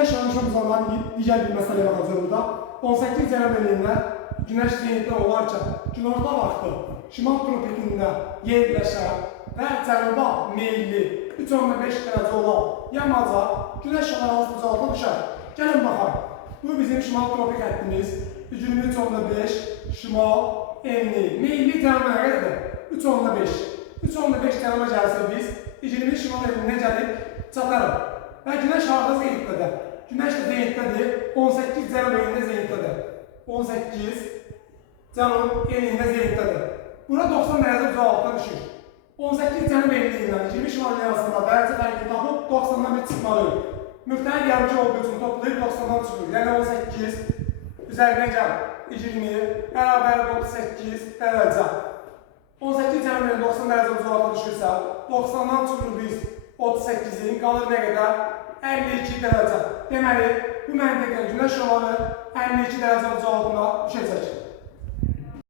Yaşanışımız olan digər bir məsələyə baxacağız burada. 18 cənab eləyində günəş zenitdə olarkən günorta vaxtı şimal tropikində yerləşən və cənuba meyilli 3,5 dərəcə olan yamaca günəş şəlaləsi uzaqda düşər. Gəlin baxaq. Bu bizim şimal tropik həddimiz 23,5 şimal enli. Meyilli cənuba nə qədərdir? 3,5. 3,5 cənuba gəlsə biz 20 şimal enlinə gəlib çatarıq. Və günəş harada zenitdədir? Günəş də zenitdədir, 18 cənub enlində zenitdədir. 18 cənub enlində zenitdədir. Bura 90 dərəcə uzaqlıqda düşür. 18 cənub enliyindən 20 şimal enli arasında dərəcə fərqini tapıb 90-dan bir çıxmalıyıq. Müxtəlif yarımçı olduğu üçün toplayıb 90-dan çıxır. Yəni 18 üzərinə gəl 20 bərabər 38 dərəcə. 18 cənub enli 90 dərəcə uzaqlıqda düşürsə 90-dan çıxır biz 38'in qalır nə qədər? 52 dərəcə. Deməli, bu məntiqlə günəş şüaları 52 dərəcə uzaqlığına düşəcək.